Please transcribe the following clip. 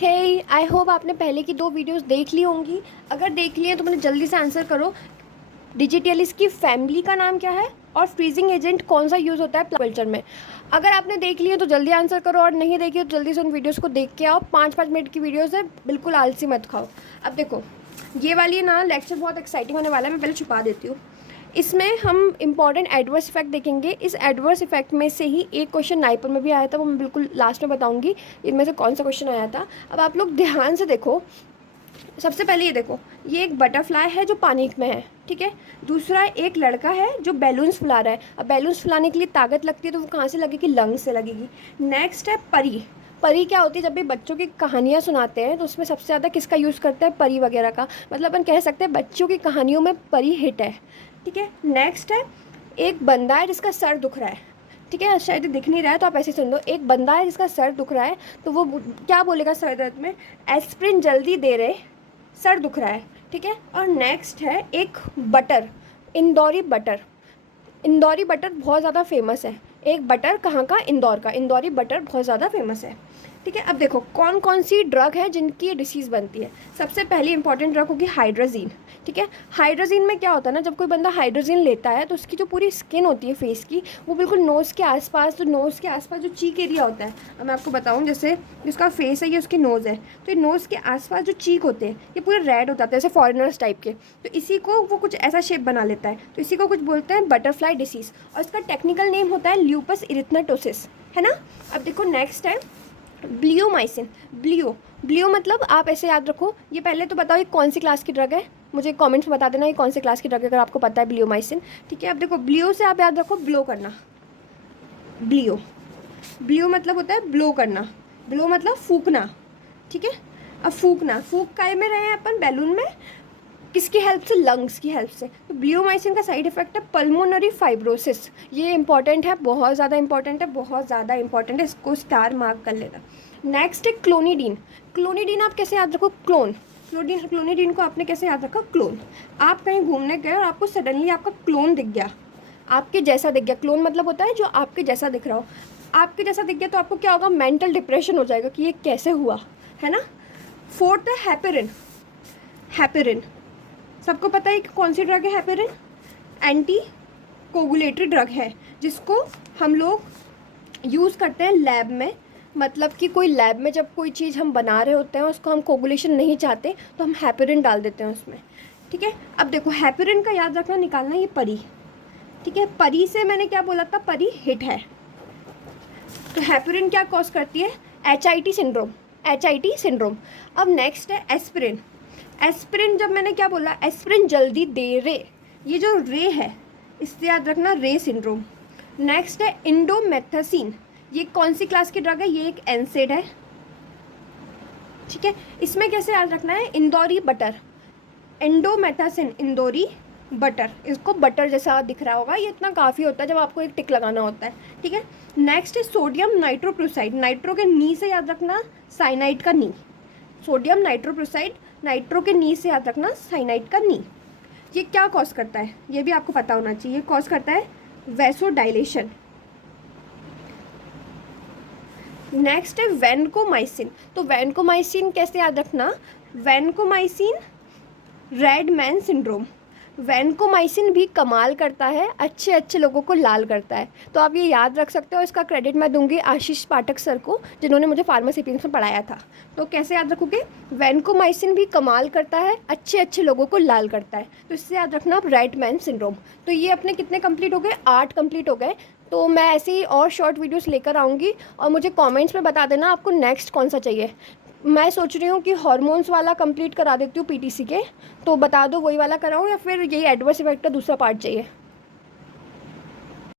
Hey I hope आपने पहले की 2 वीडियोस देख ली होंगी। अगर देख ली है तो मैंने जल्दी से आंसर करो। डिजिटलिस की फैमिली का नाम क्या है और फ्रीजिंग एजेंट कौन सा यूज़ होता है कल्चर में। अगर आपने देख ली है तो जल्दी आंसर करो और नहीं देखी तो जल्दी से उन वीडियोस को देख के आओ। 5-5 मिनट की वीडियोस है, बिल्कुल आलसी मत खाओ। अब देखो, ये वाली ना लेक्चर बहुत एक्साइटिंग होने वाला है। मैं पहले छुपा देती हूँ। इसमें हम इंपॉर्टेंट एडवर्स इफेक्ट देखेंगे। इस एडवर्स इफेक्ट में से ही एक क्वेश्चन नाइपर में भी आया था, वो मैं बिल्कुल लास्ट में बताऊंगी इनमें से कौन सा क्वेश्चन आया था। अब आप लोग ध्यान से देखो। सबसे पहले ये देखो, ये एक बटरफ्लाई है जो पानी में है, ठीक है। दूसरा एक लड़का है जो बैलून्स फुला रहा है। अब बैलून्स फुलाने के लिए ताकत लगती है तो वो कहाँ से लगेगी? लंग्स से लगेगी। नेक्स्ट है परी। परी क्या होती है? जब भी बच्चों की कहानियाँ सुनाते हैं तो उसमें सबसे ज़्यादा किसका यूज़ करते हैं? परी वगैरह का। मतलब अपन कह सकते हैं बच्चों की कहानियों में परी हिट है, ठीक है। नेक्स्ट है एक बंदा है जिसका सर दुख रहा है, ठीक है। शायद दिख नहीं रहा है तो आप ऐसे सुन लो। एक बंदा है जिसका सर दुख रहा है तो वो क्या बोलेगा सर दर्द में? एस्प्रिन जल्दी दे रहे, सर दुख रहा है, ठीक है। और नेक्स्ट है एक butter, Indori butter. Indori butter बहुत ज़्यादा फेमस है। एक बटर कहाँ का? इंदौर का। इंदौरी बटर बहुत ज़्यादा फेमस है, ठीक है। अब देखो कौन कौन सी ड्रग है जिनकी डिसीज़ बनती है। सबसे पहली इंपॉर्टेंट ड्रग होगी हाइड्रोजीन, ठीक है। हाइड्रोजीन में क्या होता है ना, जब कोई बंदा हाइड्रोजीन लेता है तो उसकी जो पूरी स्किन होती है फेस की, वो बिल्कुल नोज़ के आसपास, जो नोज़ के आसपास जो चीक एरिया होता है, अब मैं आपको बताऊँ, जैसे जिसका फेस है ये उसकी नोज़ है, तो ये नोज़ के आसपास जो चीक होते हैं ये पूरे रेड हो जाते हैं, जैसे फॉरेनर्स टाइप के। तो इसी को वो कुछ ऐसा शेप बना लेता है, तो इसी को कुछ बोलते हैं बटरफ्लाई डिसीज़, और इसका टेक्निकल नेम होता है ल्यूपस इरिथेमेटोसिस, है ना। अब देखो नेक्स्ट है ब्लियोमाइसिन। ब्लियो मतलब आप ऐसे याद रखो। ये पहले तो बताओ ये कौन सी क्लास की ड्रग है, मुझे कमेंट्स में बता देना ये कौन सी क्लास की ड्रग है अगर आपको पता है ब्लियोमाइसिन, ठीक है। अब देखो ब्लियो से आप याद रखो ब्लो करना। ब्लियो मतलब होता है ब्लो करना, ब्लो मतलब फूकना, ठीक है। अब फूक काय में रहे हैं अपन? बैलून में। किसकी हेल्प से? लंग्स की हेल्प से। तो ब्लियोमाइसिन का साइड इफेक्ट है पल्मोनरी फाइब्रोसिस। ये इंपॉर्टेंट है, बहुत ज़्यादा इंपॉर्टेंट है, बहुत ज़्यादा इंपॉर्टेंट है, इसको स्टार मार्क कर लेना। नेक्स्ट है क्लोनिडीन। क्लोनिडीन आप कैसे याद रखो? क्लोनिडीन को आपने कैसे याद रखा? क्लोन। आप कहीं घूमने गए और आपको सडनली आपका क्लोन दिख गया, आपके जैसा दिख गया। क्लोन मतलब होता है जो आपके जैसा दिख रहा हो। आपके जैसा दिख गया तो आपको क्या होगा? मेंटल डिप्रेशन हो जाएगा कि ये कैसे हुआ, है ना। फोर्थ है हैपेरिन। सबको पता है कि कौन सी ड्रग है हैपेरिन? एंटी कोगुलेटरी ड्रग है, जिसको हम लोग यूज़ करते हैं लैब में। मतलब कि कोई लैब में जब कोई चीज़ हम बना रहे होते हैं उसको हम कोगुलेशन नहीं चाहते तो हम हैपेरिन डाल देते हैं उसमें, ठीक है। अब देखो हैपेरिन का याद रखना, निकालना ये परी, ठीक है। परी से मैंने क्या बोला था? परी हिट है। तो हैपेरिन क्या कॉज करती है? HIT syndrome. अब नेक्स्ट है एस्पिरिन जब मैंने क्या बोला? एस्पिरिन जल्दी दे रे, ये जो रे है इससे याद रखना रे सिंड्रोम। नेक्स्ट है इंडोमेथासिन। ये कौन सी क्लास की ड्रग है? ये एक एनसेड है, ठीक है। इसमें कैसे याद रखना है? Indori butter, indomethacin Indori butter. इसको बटर जैसा दिख रहा होगा, ये इतना काफ़ी होता है जब आपको एक टिक लगाना होता है, ठीक है। नेक्स्ट है सोडियम नाइट्रोक्लोराइड। नाइट्रो के नी से याद रखना साइनाइड का नी। सोडियम नाइट्रोक्लोराइड, नाइट्रो के नी से याद रखना साइनाइड का नी। ये क्या कॉज करता है? ये भी आपको पता होना चाहिए। कॉज करता है वैसोडाइलेशन। नेक्स्ट है वैनकोमाइसिन। तो वैनकोमाइसिन कैसे याद रखना? Vancomycin red man syndrome. Vancomycin भी कमाल करता है, अच्छे अच्छे लोगों को लाल करता है। तो आप ये याद रख सकते हो। इसका क्रेडिट मैं दूंगी आशीष पाठक सर को, जिन्होंने मुझे फार्मासिपियंस में पढ़ाया था। तो कैसे याद रखोगे? वैनकोमाइसिन भी कमाल करता है, अच्छे अच्छे लोगों को लाल करता है। तो इससे याद रखना आप रेड मैन सिंड्रोम। तो ये अपने कितने कंप्लीट हो गए? 8 कंप्लीट हो गए। तो मैं ऐसे ही और शॉर्ट वीडियोस लेकर आऊँगी और मुझे कमेंट्स में बता देना आपको नेक्स्ट कौन सा चाहिए। मैं सोच रही हूँ कि हार्मोन्स वाला कंप्लीट करा देती हूँ PTC के, तो बता दो वही वाला कराऊँ या फिर यही एडवर्स इफेक्ट का दूसरा पार्ट चाहिए।